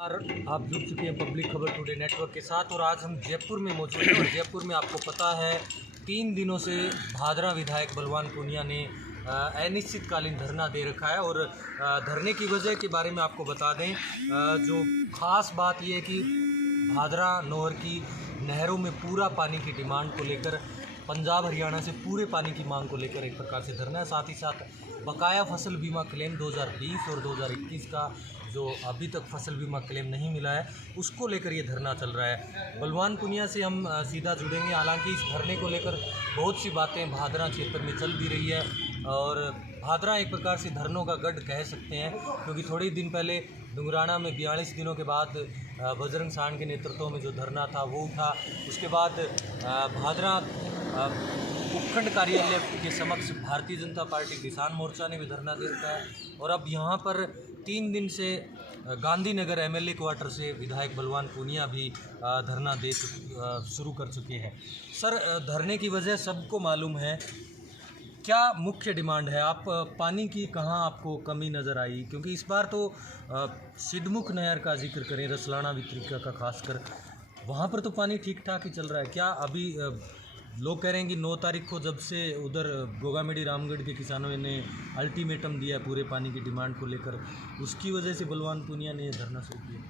और आप जुड़ चुके हैं पब्लिक खबर टुडे नेटवर्क के साथ और आज हम जयपुर में मौजूद हैं। और जयपुर में आपको पता है 3 दिनों से भादरा विधायक बलवान पूनिया ने अनिश्चितकालीन धरना दे रखा है। और धरने की वजह के बारे में आपको बता दें, जो ख़ास बात यह है कि भादरा नहर की नहरों में पूरा पानी की डिमांड को लेकर पंजाब हरियाणा से पूरे पानी की मांग को लेकर एक प्रकार से धरना है। साथ ही साथ बकाया फसल बीमा क्लेम 2020 और 2021 का जो अभी तक फसल बीमा क्लेम नहीं मिला है उसको लेकर ये धरना चल रहा है। बलवान पूनिया से हम सीधा जुड़ेंगे। हालांकि इस धरने को लेकर बहुत सी बातें भादरा क्षेत्र में चल भी रही है और भादरा एक प्रकार से धरनों का गढ़ कह सकते हैं, क्योंकि थोड़े ही दिन पहले डुंगराना में 42 दिनों के बाद बजरंग सांड के नेतृत्व में जो धरना था वो उठा। उसके बाद भादरा उपखंड कार्यालय के समक्ष भारतीय जनता पार्टी किसान मोर्चा ने भी धरना दे रखा है। और अब यहाँ पर 3 दिन से गांधीनगर एमएलए क्वार्टर से विधायक बलवान पूनिया भी धरना दे शुरू कर चुके हैं। सर, धरने की वजह सबको मालूम है, क्या मुख्य डिमांड है? आप पानी की कहाँ आपको कमी नज़र आई? क्योंकि इस बार तो सिद्धमुख नहर का जिक्र करें, रसलाना वितरिका का खासकर, वहाँ पर तो पानी ठीक ठाक ही चल रहा है। क्या अभी लोग कह रहे हैं कि 9 तारीख को जब से उधर गोगामेडी रामगढ़ के किसानों ने अल्टीमेटम दिया है पूरे पानी की डिमांड को लेकर, उसकी वजह से बलवान पूनिया ने धरना शुरू किया?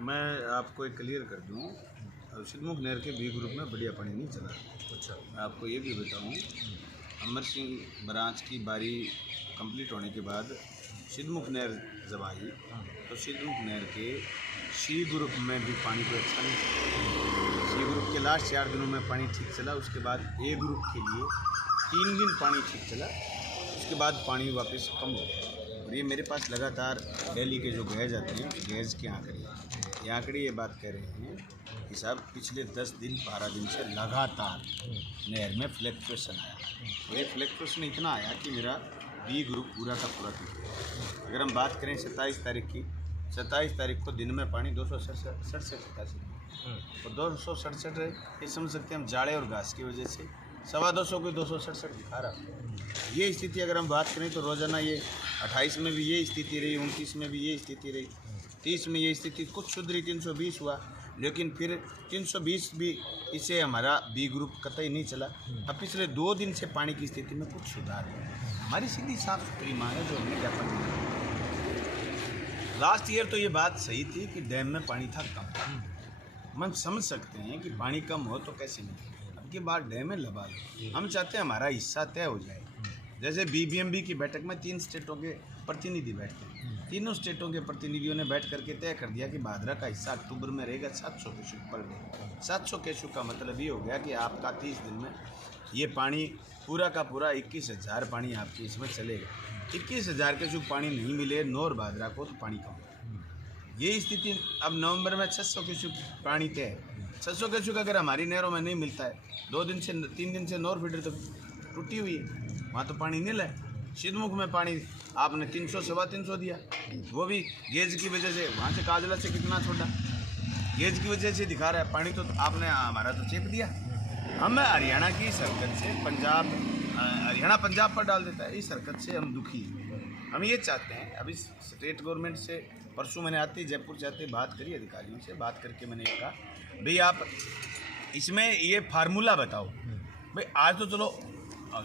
मैं आपको एक क्लियर कर दूं, सिद्धमुख नहर के बी ग्रुप में बढ़िया पानी नहीं चला। अच्छा, मैं आपको ये भी बताऊं, अमर सिंह ब्रांच की बारी कंप्लीट होने के बाद सिद्धमुख नहर जब आई तो सिद्धमुख नहर के सी ग्रुप में भी पानी को अच्छा नहीं चला। सी ग्रुप के लास्ट 4 दिनों में पानी ठीक चला। उसके बाद ए ग्रुप के लिए 3 दिन पानी ठीक चला, उसके बाद पानी वापस कम हो गया। और ये मेरे पास लगातार दिल्ली के जो गैज आते हैं, गैज के आंकड़े ये बात कह रहे हैं कि साहब पिछले 10 दिन 12 दिन से लगातार नहर में फ्लक्चुएशन आया। और ये फ्लक्चुएशन इतना आया कि मेरा बी ग्रुप पूरा का पूरा टूट गया। अगर हम बात करें 27 तारीख की, 27 तारीख को दिन में पानी 267 और 267 ये समझ सकते हैं हम जाड़े और घास की वजह से 250 को 267 दिखा रहा। ये स्थिति अगर हम बात करें तो रोज़ाना ये 28 में भी ये स्थिति रही, 29 में भी ये स्थिति रही, 30 में ये स्थिति कुछ सुधरी, 320 हुआ, लेकिन फिर 320 भी इससे हमारा बी ग्रुप कतई नहीं चला। अब पिछले 2 दिन से पानी की स्थिति में कुछ सुधार है। हमारी सीधी साफ सुथरी मांग है जो हमने ज्ञापन दिया। लास्ट ईयर तो ये बात सही थी कि डैम में पानी था कम, हम समझ सकते हैं कि पानी कम हो तो कैसे नहीं। अब की बार डैम में लबा लो, हम चाहते हैं हमारा हिस्सा तय हो जाए। जैसे बीबीएमबी की बैठक में 3 स्टेटों के प्रतिनिधि बैठते हैं, तीनों स्टेटों के प्रतिनिधियों ने बैठ करके तय कर दिया कि भादरा का हिस्सा अक्टूबर में रहेगा 700 क्यूसेक पर डे। 700 क्यूसेक का मतलब ये हो गया कि आपका 30 दिन में ये पानी पूरा का पूरा 21,000 पानी आपके इसमें चलेगा। 21,000 क्यूसेक पानी नहीं मिले नौर भादरा को तो पानी कम। ये स्थिति अब नवंबर में 600 क्यूसेक पानी तय है। 600 क्यूसेक अगर हमारी नहरों में नहीं मिलता है, 3 दिन से नौर फीडर तो टूटी हुई है, वहाँ तो पानी नील है। सिद्धमुख में पानी आपने 300 350 दिया, वो भी गेज की वजह से, वहाँ से काजला से कितना छोटा गेज की वजह से दिखा रहा है पानी, तो आपने हमारा तो चेप दिया। हम हरियाणा की इस हरकत से हरियाणा पंजाब पर डाल देता है। इस हरकत से हम दुखी हैं। हम ये चाहते हैं, अभी स्टेट गवर्नमेंट से परसों मैंने आते ही जयपुर जाते बात करी अधिकारियों से, बात करके मैंने कहा भाई आप इसमें ये फार्मूला बताओ। भाई आज तो चलो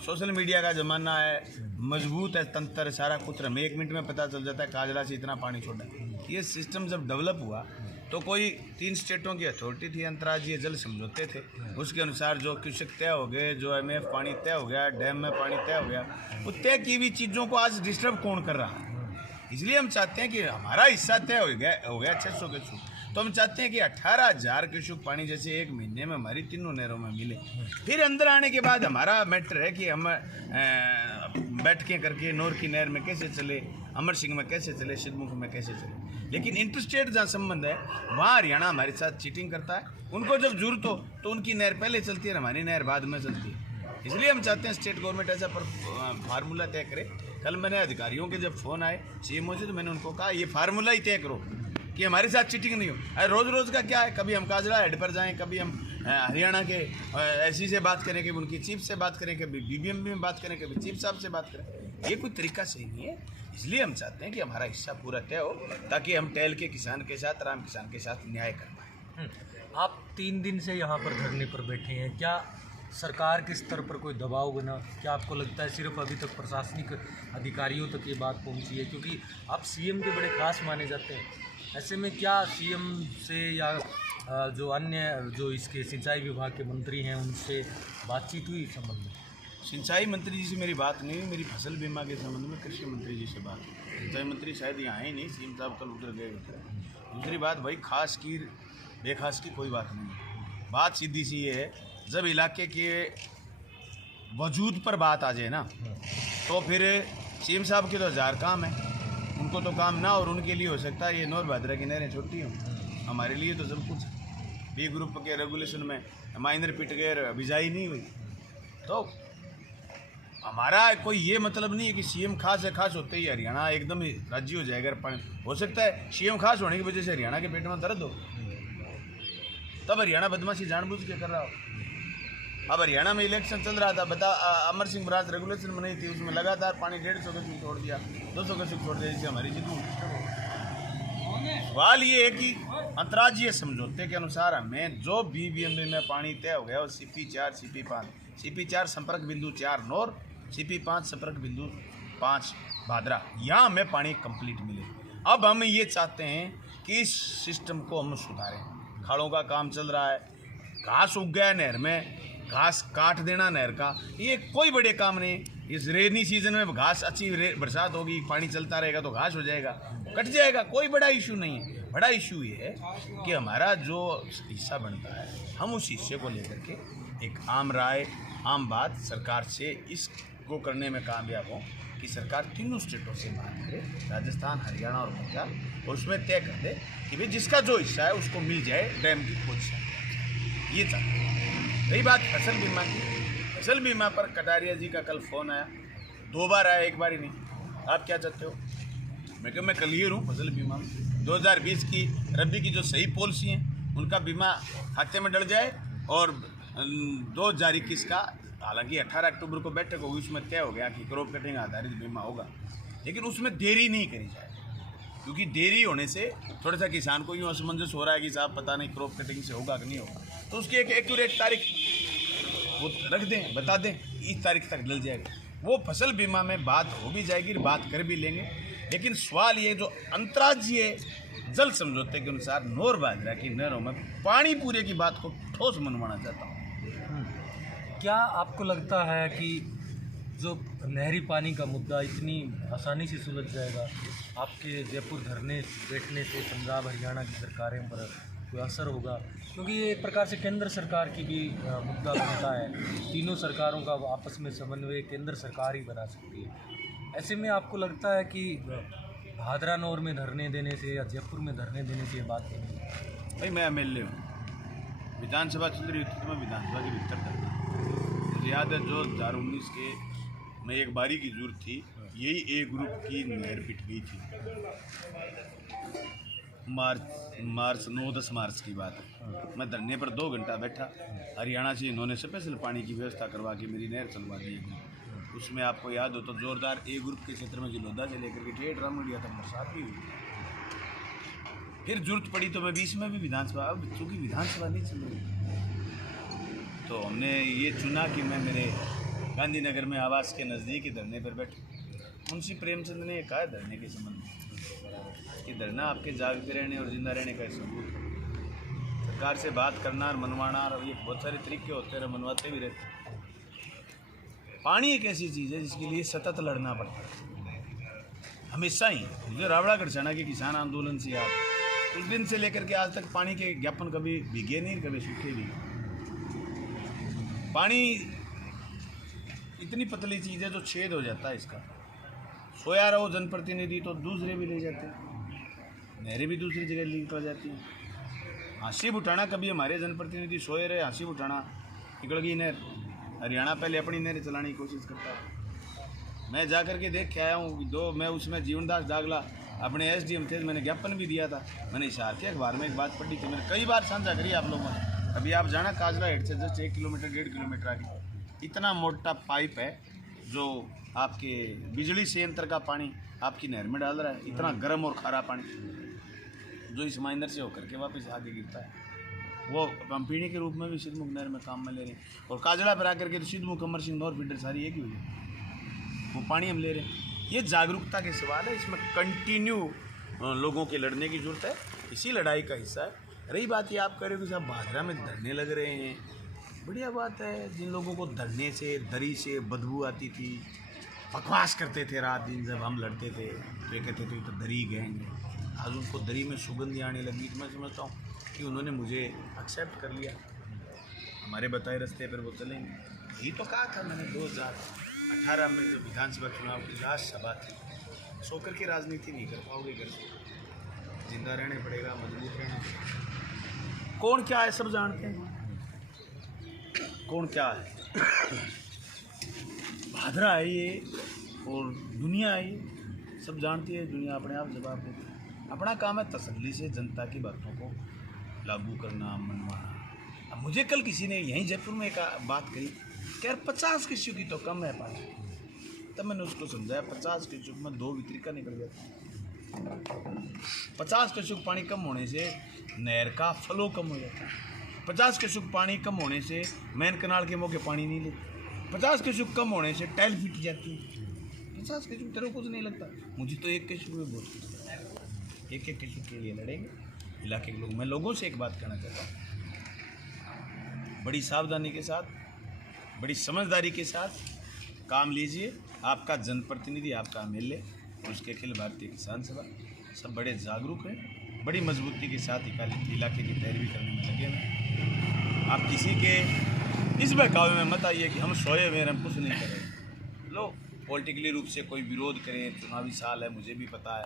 सोशल मीडिया का ज़माना है, मजबूत है तंत्र, सारा कुछ हमें 1 मिनट में पता चल जाता है काजला से इतना पानी छोड़ा। ये सिस्टम जब डेवलप हुआ तो कोई 3 स्टेटों की अथॉरिटी थी, अंतर्राज्यीय जल समझौते थे, उसके अनुसार जो क्यूसेक तय हो गए, जो एमएफ पानी तय हो गया, डैम में पानी तय हो गया, वो तय की हुई चीज़ों को आज डिस्टर्ब कौन कर रहा है? इसलिए हम चाहते हैं कि हमारा हिस्सा तय हो गया 600 क्यूसेक, तो हम चाहते हैं कि 18,000 क्यूसेक पानी जैसे 1 महीने में हमारी तीनों नहरों में मिले। फिर अंदर आने के बाद हमारा मैटर है कि हम बैठकें करके नौर की नहर में कैसे चले, अमर सिंह में कैसे चले, सिद्धमुख में कैसे चले। लेकिन इंटरस्टेट जहाँ संबंध है वहाँ हरियाणा हमारे साथ चीटिंग करता है। उनको जब जरूरत हो तो उनकी नहर पहले चलती है, हमारी नहर बाद में चलती है। इसलिए हम चाहते हैं स्टेट गवर्नमेंट ऐसा फार्मूला तय करे। कल मैंने अधिकारियों के जब फ़ोन आए सीएमओ से तो मैंने उनको कहा ये फार्मूला ही तय करो कि हमारे साथ चीटिंग नहीं हो। अरे रोज़ का क्या है, कभी हम काजला हेड पर जाएं, कभी हम हरियाणा के एससी से बात करें, कभी उनकी चीफ से बात करें, कभी बीबीएमबी में बात करें, कभी चीफ साहब से बात करें। ये कोई तरीका सही नहीं है। इसलिए हम चाहते हैं कि हमारा हिस्सा पूरा तय हो, ताकि हम टहल के किसान के साथ, राम किसान के साथ न्याय कर पाएँ। आप 3 दिन से यहाँ पर धरने पर बैठे हैं, क्या सरकार के स्तर पर कोई दबाव बना? क्या आपको लगता है सिर्फ अभी तक प्रशासनिक अधिकारियों तक ये बात पहुँची है? क्योंकि आप सीएम के बड़े खास माने जाते हैं, ऐसे में क्या सीएम से या जो अन्य जो इसके सिंचाई विभाग के मंत्री हैं उनसे बातचीत हुई इस संबंध में? सिंचाई मंत्री जी से मेरी बात नहीं हुई, मेरी फसल बीमा के संबंध में कृषि मंत्री जी से बात हुई। सिंचाई मंत्री शायद यहाँ आए नहीं, सीएम साहब कल उधर गए होते हैं। दूसरी बात, भाई खास की बेखास की कोई बात नहीं है। बात सीधी सी ये है, जब इलाके के वजूद पर बात आ जाए ना, तो फिर सीएम साहब के तो 1000 काम है, उनको तो काम ना और उनके लिए हो सकता है ये नौर भाद्रा की नहरें छोटी हों, हमारे लिए तो सब कुछ। बी ग्रुप के रेगुलेशन में माइनर पिट गए, बिजाई नहीं हुई, तो हमारा कोई ये मतलब नहीं है कि सीएम खास है, खास होते ही हरियाणा एकदम ही राज्य हो जाएगा। हो सकता है सीएम खास होने की वजह से हरियाणा के पेट में दर्द हो, तब हरियाणा बदमाशी जानबूझ के कर रहा हो। अब हरियाणा में इलेक्शन चल रहा था, बता अमर सिंह बराज रेगुलेशन बनाई थी, उसमें लगातार पानी 150 क्यूसेक छोड़ दिया, 200 क्यूसेक छोड़ दिया, जिससे हमारी जितनी। सवाल ये है कि अंतर्राज्यीय समझौते के अनुसार हमें जो बीबीएमबी में पानी तय हो गया वो CP4 CP5 संपर्क बिंदु 4 नौर, CP5 संपर्क बिंदु 5 भादरा, यहाँ हमें पानी कंप्लीट मिले। अब हम ये चाहते हैं कि इस सिस्टम को हम सुधारें। खाड़ों का काम चल रहा है, घास उग गया है नहर में, घास काट देना नहर का, ये कोई बड़े काम नहीं। इस रेनी सीजन में घास अच्छी बरसात होगी, पानी चलता रहेगा तो घास हो जाएगा, कट जाएगा, कोई बड़ा इशू नहीं है। बड़ा इशू ये है कि हमारा जो हिस्सा बनता है, हम उस हिस्से को लेकर के एक आम राय, आम बात सरकार से इसको करने में कामयाब हो कि सरकार तीनों स्टेटों से बात करे, राजस्थान, हरियाणा और पंजाब, और उसमें तय कर दे कि भाई जिसका जो हिस्सा है उसको मिल जाए डैम की खोज से। ये चाहते हैं। रही बात फसल बीमा की, फसल बीमा पर कटारिया जी का कल फ़ोन आया, 2 बार आया, 1 बार ही नहीं। आप क्या चाहते हो? मैं कहा मैं क्लियर हूँ फसल बीमा में। 2020 की रबी की जो सही पॉलिसी हैं उनका बीमा खाते में डल जाए, और 2021 का, हालांकि 18 अक्टूबर को बैठक होगी, उसमें तय हो गया कि क्रॉप कटिंग आधारित बीमा होगा, लेकिन उसमें देरी नहीं करी जाए, क्योंकि देरी होने से थोड़ा सा किसान को यूँ असमंजस हो रहा है कि साहब पता नहीं क्रॉप कटिंग से होगा कि नहीं होगा। तो उसकी एक एक्यूरेट तारीख वो रख दें, बता दें इस तारीख तक डल जाएगा। वो फसल बीमा में बात हो भी जाएगी, बात कर भी लेंगे। लेकिन सवाल ये, जो अंतर्राज्यीय जल समझौते के अनुसार नौर भादरा की नहरों में पानी पूरे की बात को ठोस मनवाना चाहता हूँ। क्या आपको लगता है कि जो नहरी पानी का मुद्दा इतनी आसानी से सुलझ जाएगा? आपके जयपुर धरने बैठने से पंजाब हरियाणा की सरकारें पर कोई असर होगा? क्योंकि ये एक प्रकार से केंद्र सरकार की भी मुद्दा बनता है, तीनों सरकारों का आपस में समन्वय केंद्र सरकार ही बना सकती है। ऐसे में आपको लगता है कि भादरा नौर में धरने देने से या जयपुर में धरने देने से ये बात नहीं? भाई मैं MLA हूँ, विधानसभा चल रही थी तो मैं विधानसभा के भीतर करता। मुझे याद है जो 2019 के में एक बारी की जरूरत थी, यही A ग्रुप की नहर पिट गई थी। मार्च 9-10 मार्च की बात है। मैं धरने पर 2 घंटा बैठा, हरियाणा से इन्होंने स्पेशल पानी की व्यवस्था करवा के मेरी नहर चलवा दी। उसमें आपको याद हो तो जोरदार A ग्रुप के क्षेत्र में जिलोदा से लेकर के ठेठ रामगढ़िया तक बरसात भी हुई। फिर जरूरत पड़ी तो मैं 20 में भी विधानसभा, अब चूँकि विधानसभा नहीं चल रही तो हमने ये चुना कि मैं मेरे गांधीनगर में आवास के नज़दीक ही धरने पर बैठूं। मुंशी प्रेमचंद ने कहा धरने के संबंध में कि धरना आपके जागते रहने और जिंदा रहने का सबूत है। सरकार से बात करना और मनवाना, और ये बहुत सारे तरीके होते हैं, मनवाते भी रहते हैं। पानी एक ऐसी चीज़ है जिसके लिए सतत लड़ना पड़ता है, हमेशा ही। मुझे रावड़ा गढ़चाना के किसान आंदोलन से याद, उस दिन से लेकर के आज तक पानी के ज्ञापन कभी भीगे नहीं, कभी सूखे भी। पानी इतनी पतली चीज़ है जो छेद हो जाता है इसका, सोया रहो जनप्रतिनिधि तो दूसरे भी ले जाते हैं, नहरें भी दूसरी जगह निकल जाती हैं। हासिब उठाना, कभी हमारे जनप्रतिनिधि सोए रहे, हासिब उठाना निकल गई नहर। हरियाणा पहले अपनी नहरें चलाने की कोशिश करता है। मैं जा कर के देख के आया हूँ। मैं उसमें जीवनदास दागला अपने SDM थे, मैंने ज्ञापन भी दिया था। मैंने इशार के अखबार में एक बात पढ़ी थी, मैंने कई बार साझा करी आप लोगों ने। अभी आप जाना काजला हेड से जस्ट 1 किलोमीटर 1.5 किलोमीटर आगे इतना मोटा पाइप है जो आपके बिजली संयंत्र का पानी आपकी नहर में डाल रहा है, इतना गर्म और खारा पानी जो इस माइनर से होकर के वापस आगे गिरता है, वो हम पीने के रूप में भी सिद्धमुख नहर में काम में ले रहे हैं। और काजड़ा पर आकर के तो सिद्धमुख, अमर सिंह और फीडर सारी एक ही हुई है, वो पानी हम ले रहे हैं। ये जागरूकता के सवाल है, इसमें कंटिन्यू लोगों के लड़ने की जरूरत है, इसी लड़ाई का हिस्सा है। रही बात ये आप कह रहे हो कि साहब भादरा में धरने लग रहे हैं, बढ़िया बात है। जिन लोगों को धरने से, दरी से बदबू आती थी, बकवास करते थे रात दिन जब हम लड़ते थे, तो ये कहते थे तो दरी गैंग, आज उनको दरी में सुगंध आने लगी। तो मैं समझता हूँ कि उन्होंने मुझे एक्सेप्ट कर लिया, हमारे बताए रास्ते पर वो चलेंगे। यही तो कहा था मैंने 2018 में जो विधानसभा चुनाव की लास्ट सभा थी, सोकर की राजनीति नहीं कर पाओगे, घर से जिंदा रहने पड़ेगा, मजबूत रहना पड़ेगा। कौन क्या है सब जानते हैं, कौन क्या है। भादरा है ये और दुनिया है ये, सब जानती है दुनिया, अपने आप जवाब देती है। अपना काम है तसल्ली से जनता की बातों को लागू करना, मनवाना। अब मुझे कल किसी ने यहीं जयपुर में एक बात कही कि यार 50 के चुकी तो कम है पानी, तब मैंने उसको समझाया 50 के चुक में 2 वितरिका निकल जाता है। 50 के चुक पानी कम होने से नहर का फ्लो कम हो जाता है। 50 के चुक पानी कम होने से मैन कनाल के मौके पानी नहीं लेते। 50 के चुक कम होने से टाइल फिट जाती है। 50 के चुक तेरे कुछ नहीं लगता, मुझे तो एक के चुक में बहुत कुछ लगता है। एक के चुक के लिए लड़ेंगे इलाके के लोग। मैं लोगों से एक बात कहना चाहता हूँ, बड़ी सावधानी के साथ, बड़ी समझदारी के साथ काम लीजिए। आपका जनप्रतिनिधि, आपका एमएलए, उसके अखिल भारतीय किसान सभा सब बड़े जागरूक हैं, बड़ी मजबूती के साथ इलाके की पैरवी करने में लगे हैं। आप किसी के इस बहकावे में मत आइए कि हम सोए हुए हम कुछ नहीं करें। लोग पॉलिटिकली रूप से कोई विरोध करें, चुनावी साल है, मुझे भी पता है,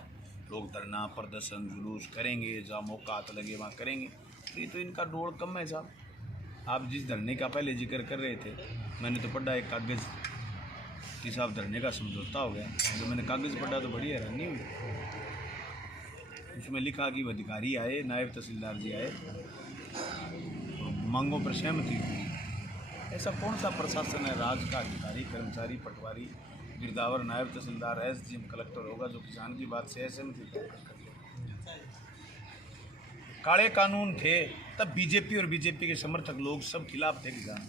लोग धरना प्रदर्शन जुलूस करेंगे, जहाँ मौका हाथ लगे वहाँ करेंगे। तो ये तो इनका दौड़ कम है साहब। आप जिस धरने का पहले जिक्र कर रहे थे, मैंने तो पढ़ा एक कागज़ कि साहब धरने का समझौता हो गया। जब मैंने कागज़ पढ़ा तो बड़ी हैरानी हुई। उसमें लिखा कि वो अधिकारी आए, नायब तहसीलदार जी आए, मांगों पर सहमति हुई। ऐसा कौन सा प्रशासन है, राज्य का अधिकारी, कर्मचारी, पटवारी, गिरदावर, नायब तहसीलदार, एसडीएम, कलेक्टर होगा जो किसान की बात से असहमति कर। काले कानून थे तब बीजेपी और बीजेपी के समर्थक लोग सब खिलाफ थे किसान।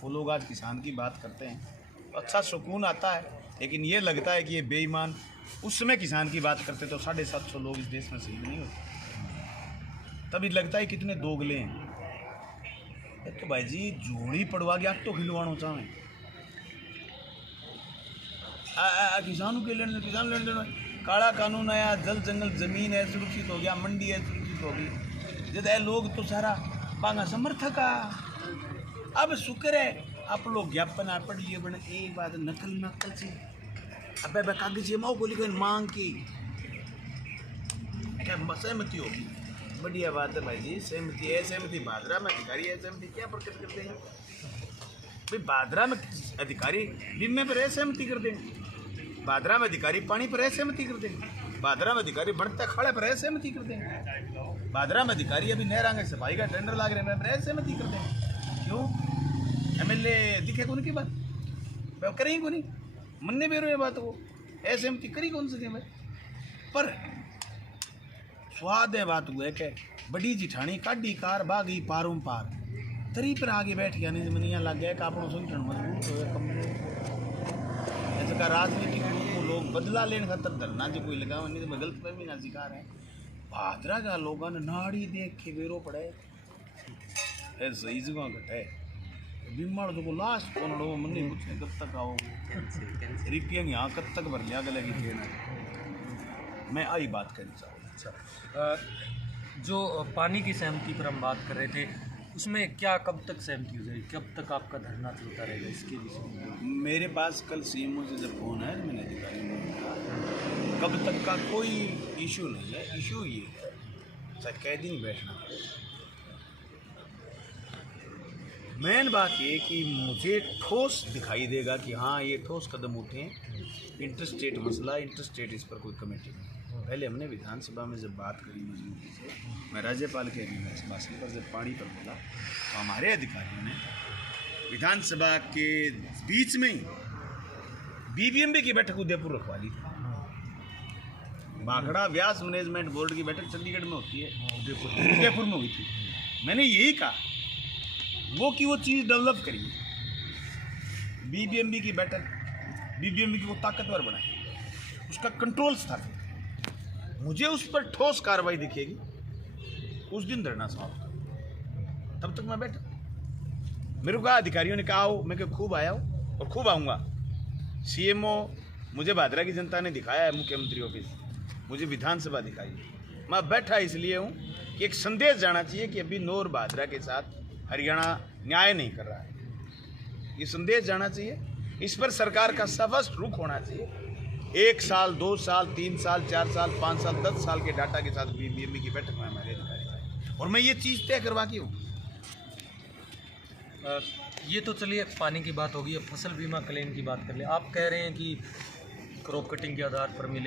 वो लोग आज किसान की बात करते हैं तो अच्छा सुकून आता है, लेकिन ये लगता है कि ये बेईमान उस समय किसान की बात करते तो 750 लोग इस देश में शहीद नहीं होते। तभी लगता है कितने दोगले हैं। तो भाई जी जोड़ी पड़वा के आप तो खिलवाना चाहें किसानों के लेने, किसान लेने देना। काला कानून आया, जल जंगल जमीन है सुरक्षित हो गया, मंडी है सुरक्षित हो गई, जब लोग तो सारा बांगा समर्थक आ। अब शुक्र है आप लोग ज्ञापन आप पढ़ लिए बने एक बात नकल से अब कागज माओ को लिखे मांग की क्या सहमति होगी, बढ़िया बात है भाई जी, सहमति है। सहमति भादरा में अधिकारी है, सहमति क्या प्रकट करते हैं भाई? भादरा में अधिकारी बीमे पर असहमति कर देंगे, भादरा में अधिकारी पानी पर असहमति कर देंगे, भादरा में अधिकारी बढ़ते खाड़े पर असहमति कर देंगे, भादरा में अधिकारी अभी नहर आगे सफाई का टेंडर लाग रहे हैं असहमति कर देंगे। क्यों? एमएलए दिखे कौन की बात करेंगे को नहीं, मनने भी रहे बात वो असहमति करी कौन सके भाई। पर स्वाद है बात हुआ है कि बड़ी जिठानी काढ़ी कार बागी पारों पार तरी पर आगे बैठ गया, नहीं मनिया लग गया कि आपनों संगठन मजबूत हो कमजोर। ऐसा का राजनीतिक रूप को लोग बदला लेने खातर धरना जो कोई लगा नहीं तो गलत पर भी ना शिकार है। भादरा का लोगों ने नाड़ी देख के बेरो पड़े है, सही जगह घटे बीमार जो को लास्ट कौन लो मन्नी पूछने कब तक आओगे, रिपियाँ यहाँ कब तक भर लिया गले की मैं आई बात करनी चाहूँ। अच्छा, जो पानी की सहमति पर हम बात कर रहे थे, उसमें क्या कब तक सहमति हो जाएगी, कब तक आपका धरना चलता रहेगा, इसके विषय में? मेरे पास कल सीएमओ से जब फोन है मैंने अधिकारी ने कब तक का कोई इशू नहीं है। इशू ये है चाहे कै दिन बैठना पड़े, मेन बात ये कि मुझे ठोस दिखाई देगा कि हाँ ये ठोस कदम उठे, इंटरस्टेट मसला, इंटरस्टेट इस पर कोई कमेटी नहीं। पहले हमने विधानसभा में जब बात करी मजबूती से, मैं राज्यपाल के अभिभाषण पर जब पानी पर बोला तो हमारे अधिकारियों ने विधानसभा के बीच में ही बीबीएमबी की बैठक उदयपुर रखवा ली थी। भाखड़ा व्यास मैनेजमेंट बोर्ड की बैठक चंडीगढ़ में होती है, उदयपुर में हुई थी। मैंने यही कहा कि वो चीज़ डेवलप करिए, बीबीएमबी की बैठक, बीबीएमबी को ताकतवर बनाए, उसका कंट्रोल स्थापित, मुझे उस पर ठोस कार्रवाई दिखेगी उस दिन धरना समाप्त, तब तक मैं बैठा। मेरे को कहा, अधिकारियों ने कहा हो, मैं खूब आया हूँ और खूब आऊँगा। सीएमओ मुझे भादरा की जनता ने दिखाया है, मुख्यमंत्री ऑफिस मुझे विधानसभा दिखाई, मैं बैठा इसलिए हूँ कि एक संदेश जाना चाहिए कि अभी नौर भादरा के साथ हरियाणा न्याय नहीं कर रहा है, ये संदेश जाना चाहिए। इस पर सरकार का स्पष्ट रुख होना चाहिए। 1 साल, 2 साल, 3 साल, 4 साल, 5 साल, 10 साल के डाटा के साथ बीबीएमबी की बैठक में हमारे अधिकारी आए और मैं ये चीज़ तय करवा के हूँ। ये तो चलिए पानी की बात होगी, अब फसल बीमा क्लेम की बात कर ले। आप कह रहे हैं कि क्रॉप कटिंग के आधार पर मिले